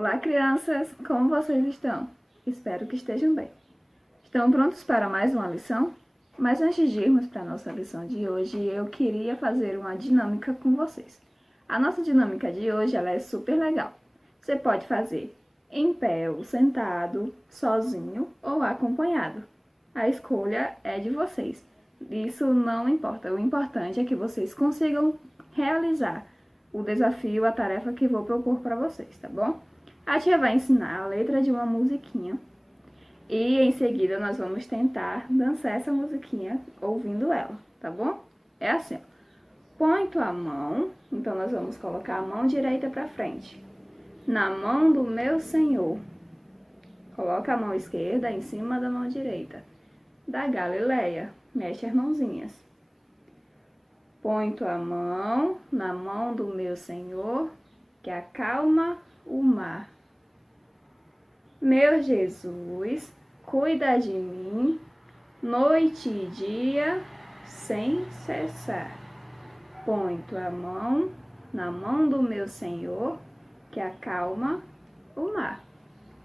Olá, crianças! Como vocês estão? Espero que estejam bem. Estão prontos para mais uma lição? Mas antes de irmos para a nossa lição de hoje, eu queria fazer uma dinâmica com vocês. A nossa dinâmica de hoje ela é super legal. Você pode fazer em pé ou sentado, sozinho ou acompanhado. A escolha é de vocês. Isso não importa. O importante é que vocês consigam realizar o desafio, a tarefa que vou propor para vocês, tá bom? A tia vai ensinar a letra de uma musiquinha e em seguida nós vamos tentar dançar essa musiquinha ouvindo ela, tá bom? É assim, ó. Põe tua mão, então nós vamos colocar a mão direita para frente, na mão do meu Senhor. Coloca a mão esquerda em cima da mão direita. Da Galileia, mexe as mãozinhas. Põe tua mão na mão do meu Senhor, que acalma o mar. Meu Jesus, cuida de mim, noite e dia, sem cessar. Põe tua mão na mão do meu Senhor, que acalma o mar.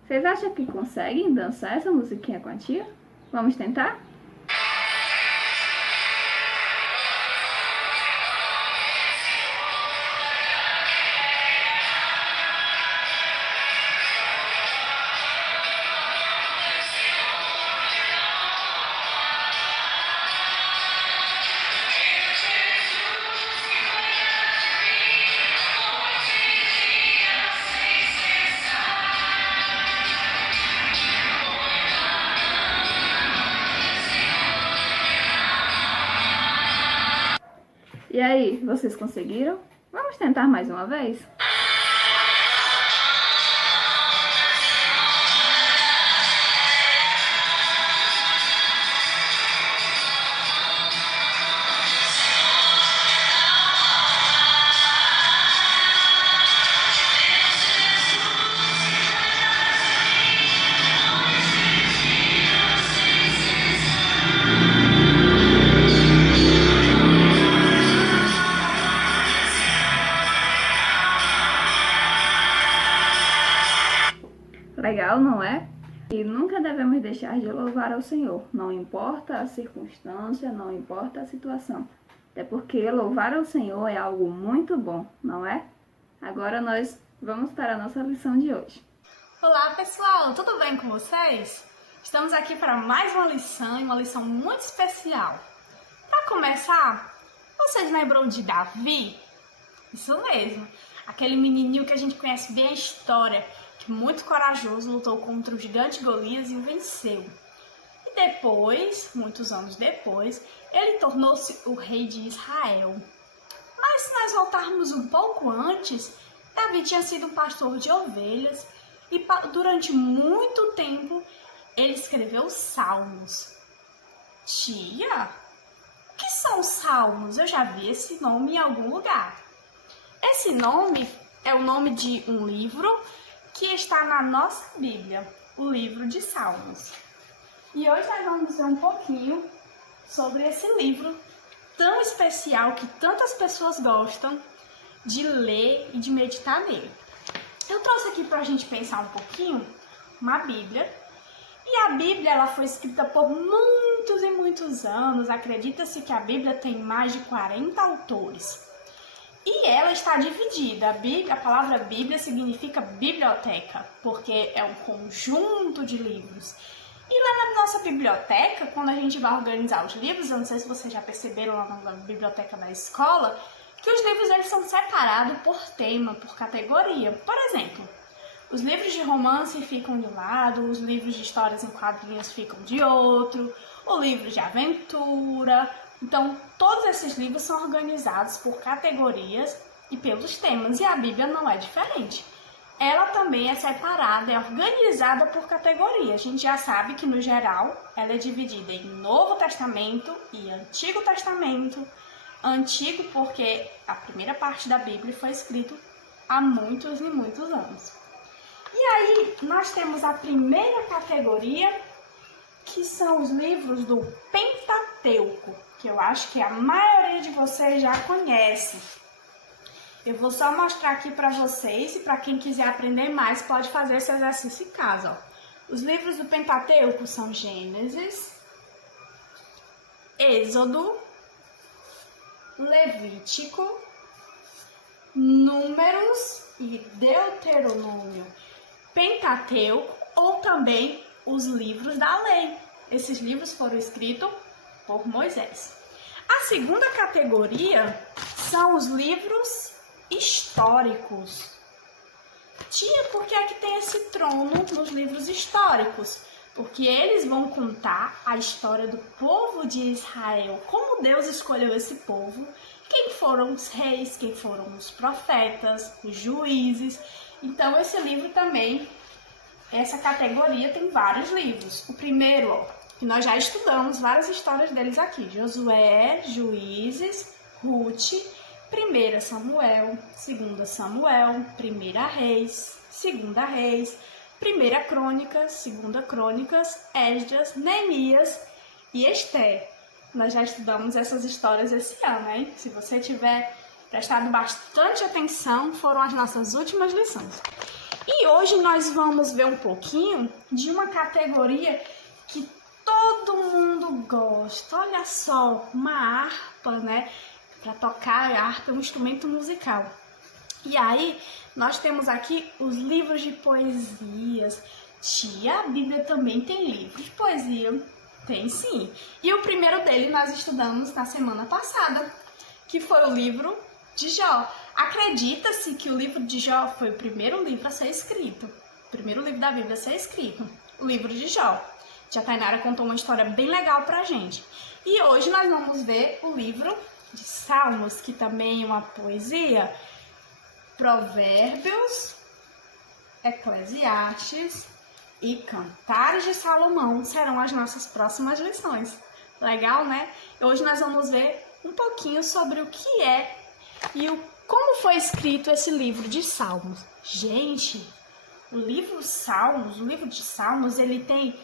Vocês acham que conseguem dançar essa musiquinha com a tia? Vamos tentar? E aí, vocês conseguiram? Vamos tentar mais uma vez? Legal, não é? E nunca devemos deixar de louvar ao Senhor, não importa a circunstância, não importa a situação. Até porque louvar ao Senhor é algo muito bom, não é? Agora nós vamos para a nossa lição de hoje. Olá pessoal, tudo bem com vocês? Estamos aqui para mais uma lição muito especial. Para começar, vocês lembram de Davi? Isso mesmo, aquele menininho que a gente conhece bem a história, que muito corajoso lutou contra o gigante Golias e o venceu. E depois, muitos anos depois, ele tornou-se o rei de Israel. Mas se nós voltarmos um pouco antes, Davi tinha sido um pastor de ovelhas e durante muito tempo ele escreveu salmos. Tia, o que são salmos? Eu já vi esse nome em algum lugar. Esse nome é o nome de um livro que está na nossa Bíblia, o livro de Salmos. E hoje nós vamos ver um pouquinho sobre esse livro tão especial que tantas pessoas gostam de ler e de meditar nele. Eu trouxe aqui para a gente pensar um pouquinho uma Bíblia. E a Bíblia ela foi escrita por muitos e muitos anos. Acredita-se que a Bíblia tem mais de 40 autores. E ela está dividida. A palavra Bíblia significa biblioteca, porque é um conjunto de livros. E lá na nossa biblioteca, quando a gente vai organizar os livros, eu não sei se vocês já perceberam lá na biblioteca da escola, que os livros eles são separados por tema, por categoria. Por exemplo, os livros de romance ficam de um lado, os livros de histórias em quadrinhos ficam de outro, o livro de aventura. Então, todos esses livros são organizados por categorias e pelos temas, e a Bíblia não é diferente. Ela também é separada, é organizada por categoria. A gente já sabe que, no geral, ela é dividida em Novo Testamento e Antigo Testamento. Antigo porque a primeira parte da Bíblia foi escrita há muitos e muitos anos. E aí, nós temos a primeira categoria, que são os livros do Pentateuco, que eu acho que a maioria de vocês já conhece. Eu vou só mostrar aqui para vocês e para quem quiser aprender mais pode fazer esse exercício em casa. Ó. Os livros do Pentateuco são Gênesis, Êxodo, Levítico, Números e Deuteronômio. Pentateuco ou também os livros da lei. Esses livros foram escritos por Moisés. A segunda categoria são os livros históricos. Tia, por que é que tem esse trono nos livros históricos? Porque eles vão contar a história do povo de Israel, como Deus escolheu esse povo, quem foram os reis, quem foram os profetas, os juízes. Então esse livro também, essa categoria tem vários livros. O primeiro, ó, que nós já estudamos várias histórias deles aqui, Josué, Juízes, Ruth, 1 Samuel, 2 Samuel, 1 Reis, 2 Reis, 1 Crônicas, 2 Crônicas, Esdras, Neemias e Esther. Nós já estudamos essas histórias esse ano, hein? Se você tiver prestado bastante atenção, foram as nossas últimas lições. E hoje nós vamos ver um pouquinho de uma categoria que todo mundo gosta. Olha só, uma harpa, né? Para tocar a harpa é um instrumento musical. E aí, nós temos aqui os livros de poesias. Tia, a Bíblia também tem livros de poesia. Tem sim. E o primeiro dele nós estudamos na semana passada, que foi o livro de Jó. Acredita-se que o livro de Jó foi o primeiro livro a ser escrito. O primeiro livro da Bíblia a ser escrito. O livro de Jó. Tia Tainara contou uma história bem legal pra gente. E hoje nós vamos ver o livro de Salmos, que também é uma poesia. Provérbios, Eclesiastes e Cantares de Salomão serão as nossas próximas lições. Legal, né? Hoje nós vamos ver um pouquinho sobre o que é e como foi escrito esse livro de Salmos. Gente, o livro de Salmos, ele tem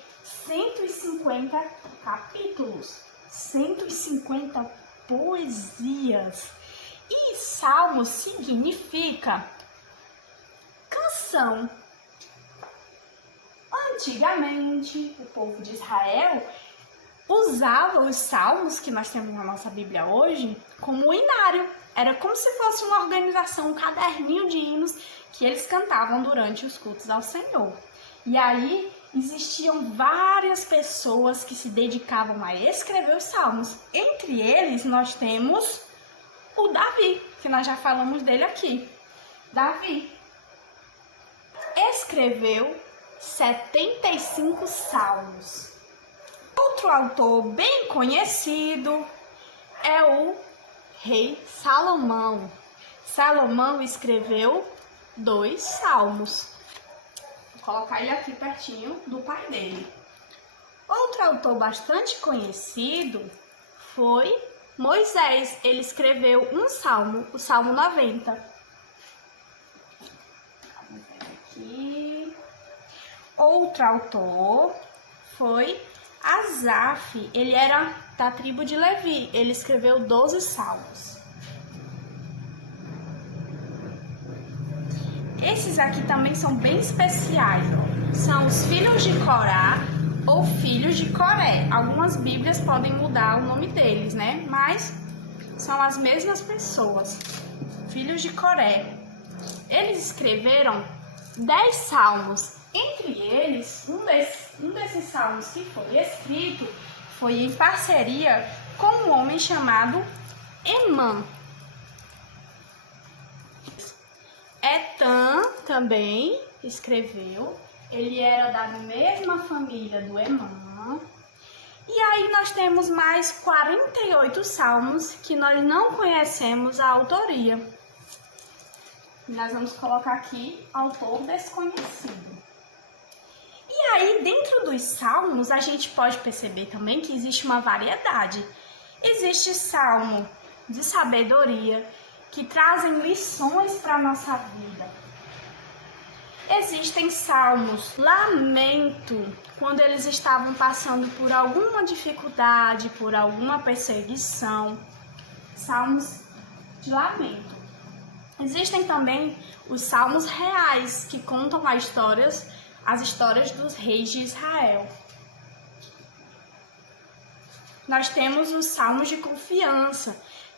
150 capítulos, 150 poesias. E Salmos significa canção. Antigamente, o povo de Israel usava os salmos que nós temos na nossa Bíblia hoje como hinário. Era como se fosse uma organização, um caderninho de hinos que eles cantavam durante os cultos ao Senhor. E aí existiam várias pessoas que se dedicavam a escrever os salmos. Entre eles nós temos o Davi, que nós já falamos dele aqui. Davi escreveu 75 salmos. Outro autor bem conhecido é o rei Salomão. Salomão escreveu 2 salmos. Vou colocar ele aqui pertinho do pai dele. Outro autor bastante conhecido foi Moisés. Ele escreveu um salmo, o Salmo 90. Vamos ver aqui. Outro autor foi Asaf. Ele era da tribo de Levi. Ele escreveu 12 salmos. Esses aqui também são bem especiais. São os filhos de Corá ou filhos de Coré. Algumas bíblias podem mudar o nome deles, né? Mas são as mesmas pessoas. Filhos de Coré. Eles escreveram 10 salmos. Entre eles, um desses salmos que foi escrito foi em parceria com um homem chamado Emã. Etã também escreveu. Ele era da mesma família do Emã. E aí nós temos mais 48 salmos que nós não conhecemos a autoria. Nós vamos colocar aqui autor desconhecido. E aí dentro dos salmos a gente pode perceber também que existe uma variedade. Existe salmo de sabedoria, que trazem lições para a nossa vida. Existem salmos lamento, quando eles estavam passando por alguma dificuldade, por alguma perseguição. Salmos de lamento. Existem também os salmos reais, que contam as histórias dos reis de Israel. Nós temos os salmos de confiança,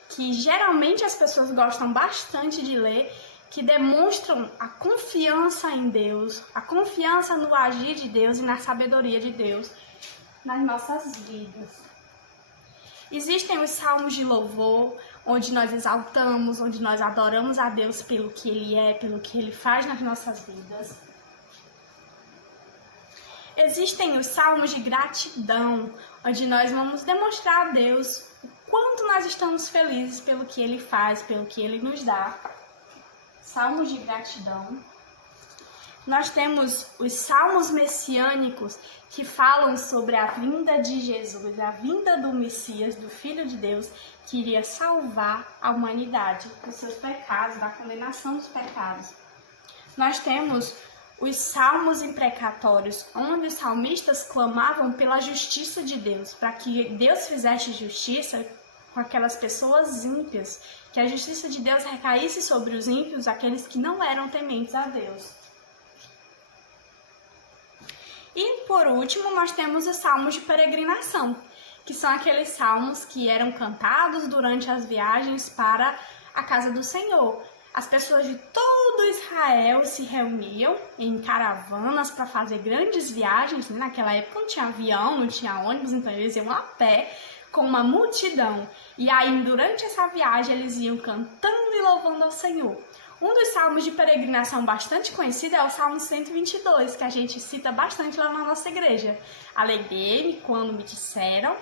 que geralmente as pessoas gostam bastante de ler, que demonstram a confiança em Deus, a confiança no agir de Deus e na sabedoria de Deus nas nossas vidas. Existem os salmos de louvor, onde nós exaltamos, onde nós adoramos a Deus pelo que Ele é, pelo que Ele faz nas nossas vidas. Existem os salmos de gratidão, onde nós vamos demonstrar a Deus o quanto nós estamos felizes pelo que Ele faz, pelo que Ele nos dá. Salmos de gratidão. Nós temos os salmos messiânicos, que falam sobre a vinda de Jesus, a vinda do Messias, do Filho de Deus, que iria salvar a humanidade dos seus pecados, da condenação dos pecados. Nós temos os salmos imprecatórios, onde os salmistas clamavam pela justiça de Deus, para que Deus fizesse justiça com aquelas pessoas ímpias, que a justiça de Deus recaísse sobre os ímpios, aqueles que não eram tementes a Deus. E, por último, nós temos os salmos de peregrinação, que são aqueles salmos que eram cantados durante as viagens para a casa do Senhor. As pessoas de todo Israel se reuniam em caravanas para fazer grandes viagens. Naquela época não tinha avião, não tinha ônibus, então eles iam a pé com uma multidão. E aí, durante essa viagem, eles iam cantando e louvando ao Senhor. Um dos salmos de peregrinação bastante conhecido é o Salmo 122, que a gente cita bastante lá na nossa igreja. Alegrei-me quando me disseram,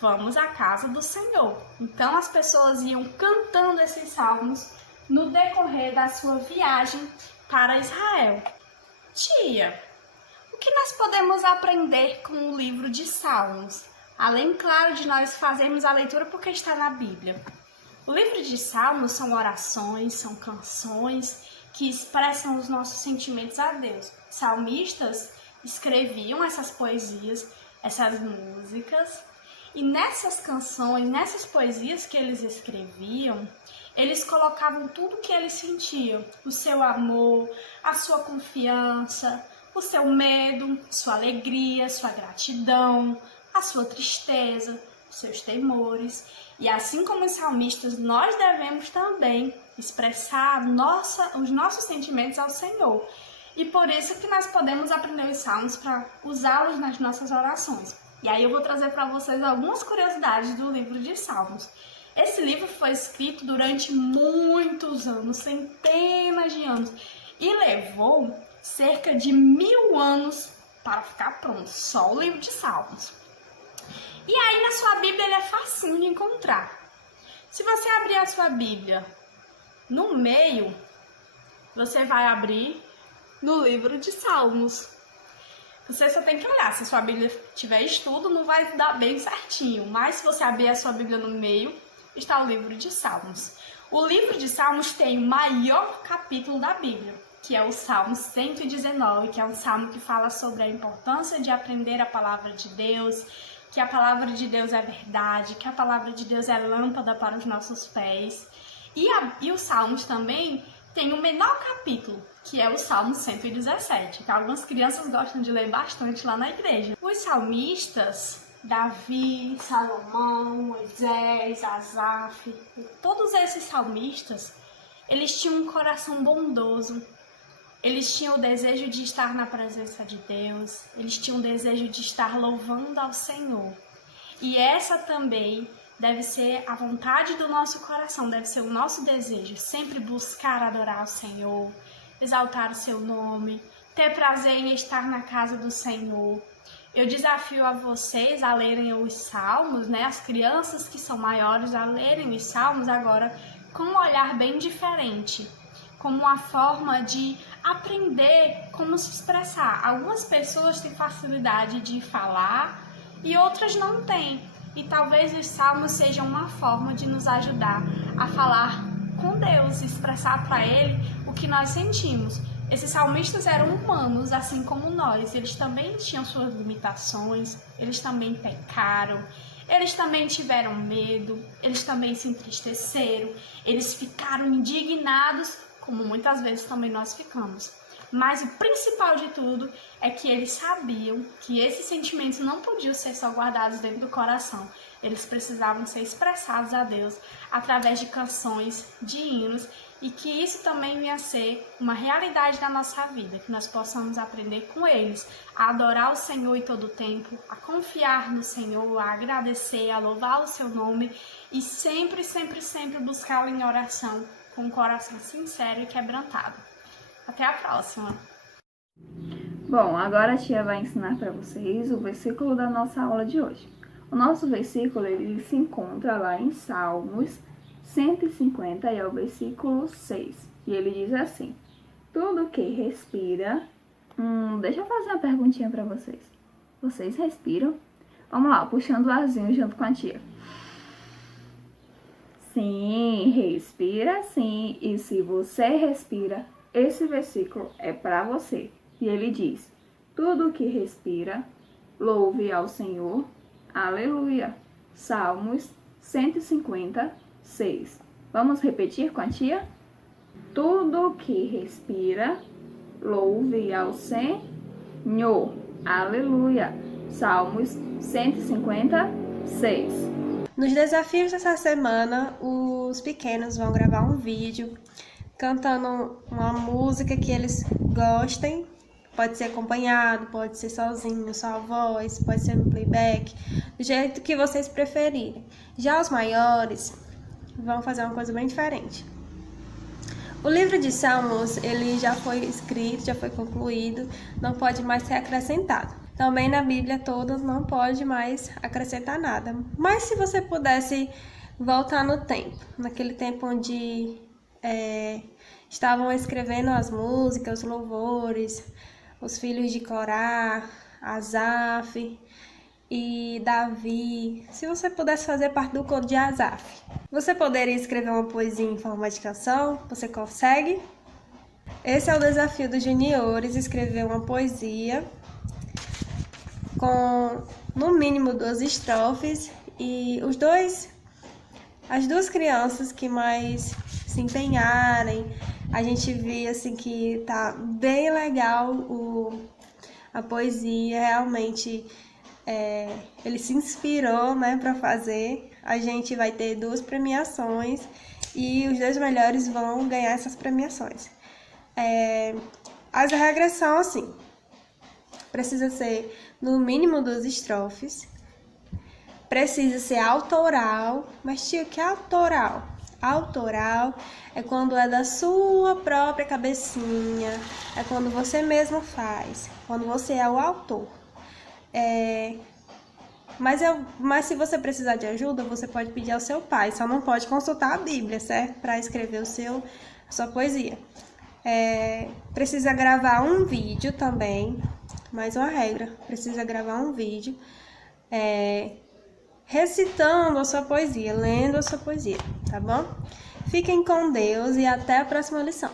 vamos à casa do Senhor. Então as pessoas iam cantando esses salmos no decorrer da sua viagem para Israel. Tia, o que nós podemos aprender com o livro de Salmos? Além, claro, de nós fazermos a leitura porque está na Bíblia. O livro de Salmos são orações, são canções que expressam os nossos sentimentos a Deus. Salmistas escreviam essas poesias, essas músicas, e nessas canções, nessas poesias que eles escreviam, eles colocavam tudo o que eles sentiam, o seu amor, a sua confiança, o seu medo, sua alegria, sua gratidão, a sua tristeza, os seus temores. E assim como os salmistas, nós devemos também expressar os nossos sentimentos ao Senhor. E por isso que nós podemos aprender os salmos para usá-los nas nossas orações. E aí eu vou trazer para vocês algumas curiosidades do livro de Salmos. Esse livro foi escrito durante muitos anos, centenas de anos, e levou cerca de 1000 anos para ficar pronto, só o livro de Salmos. E aí na sua Bíblia ele é facinho de encontrar. Se você abrir a sua Bíblia no meio, você vai abrir no livro de Salmos. Você só tem que olhar, se sua Bíblia tiver estudo, não vai dar bem certinho. Mas se você abrir a sua Bíblia no meio, está o livro de Salmos. O livro de Salmos tem o maior capítulo da Bíblia, que é o Salmo 119, que é um salmo que fala sobre a importância de aprender a palavra de Deus, que a palavra de Deus é verdade, que a palavra de Deus é lâmpada para os nossos pés. E os Salmos também tem o menor capítulo, que é o Salmo 117, que algumas crianças gostam de ler bastante lá na igreja. Os salmistas, Davi, Salomão, Moisés, Asaf, todos esses salmistas, eles tinham um coração bondoso, eles tinham o desejo de estar na presença de Deus, eles tinham o desejo de estar louvando ao Senhor. E essa também deve ser a vontade do nosso coração, deve ser o nosso desejo, sempre buscar adorar o Senhor, exaltar o seu nome, ter prazer em estar na casa do Senhor. Eu desafio a vocês a lerem os Salmos, né? As crianças que são maiores a lerem os Salmos agora com um olhar bem diferente, como uma forma de aprender como se expressar. Algumas pessoas têm facilidade de falar e outras não têm. E talvez os Salmos sejam uma forma de nos ajudar a falar com Deus, expressar para Ele o que nós sentimos. Esses salmistas eram humanos, assim como nós. Eles também tinham suas limitações, eles também pecaram, Eles também tiveram medo, eles também se entristeceram, eles ficaram indignados, como muitas vezes também nós ficamos. Mas o principal de tudo é que eles sabiam que esses sentimentos não podiam ser só guardados dentro do coração. Eles precisavam ser expressados a Deus através de canções, de hinos, e que isso também ia ser uma realidade da nossa vida, que nós possamos aprender com eles a adorar o Senhor em todo o tempo, a confiar no Senhor, a agradecer, a louvar o seu nome e sempre, sempre, sempre buscá-lo em oração com um coração sincero e quebrantado. Até a próxima! Bom, agora a tia vai ensinar para vocês o versículo da nossa aula de hoje. O nosso versículo ele se encontra lá em Salmos 150 e é o versículo 6. E ele diz assim: tudo que respira... deixa eu fazer uma perguntinha para vocês. Vocês respiram? Vamos lá, puxando o arzinho junto com a tia. Sim, respira sim. E se você respira, esse versículo é para você. E ele diz: tudo que respira, louve ao Senhor. Aleluia. Salmos 156. Vamos repetir com a tia? Tudo que respira, louve ao Senhor. Aleluia. Salmos 156. Nos desafios dessa semana, os pequenos vão gravar um vídeo cantando uma música que eles gostem. Pode ser acompanhado, pode ser sozinho, só a voz, pode ser no playback, do jeito que vocês preferirem. Já os maiores vão fazer uma coisa bem diferente. O livro de Salmos, ele já foi escrito, já foi concluído, não pode mais ser acrescentado. Também na Bíblia toda não pode mais acrescentar nada. Mas se você pudesse voltar no tempo, naquele tempo onde estavam escrevendo as músicas, os louvores, os filhos de Corá, Asaf e Davi, se você pudesse fazer parte do coro de Asaf, você poderia escrever uma poesia em forma de canção? Você consegue? Esse é o desafio dos juniores, escrever uma poesia com no mínimo 2 estrofes, e as duas crianças que mais se empenharem, a gente vê assim que tá bem legal a poesia, realmente ele se inspirou, né, para fazer. A gente vai ter 2 premiações e os 2 melhores vão ganhar essas premiações. As regras são assim: precisa ser no mínimo 2 estrofes, precisa ser autoral. Mas tio, que é autoral? Autoral é quando é da sua própria cabecinha, é quando você mesmo faz, quando você é o autor. Mas se você precisar de ajuda, você pode pedir ao seu pai, só não pode consultar a Bíblia, certo? Para escrever a sua poesia. Precisa gravar um vídeo também, mais uma regra, precisa gravar um vídeo recitando a sua poesia, lendo a sua poesia, tá bom? Fiquem com Deus e até a próxima lição.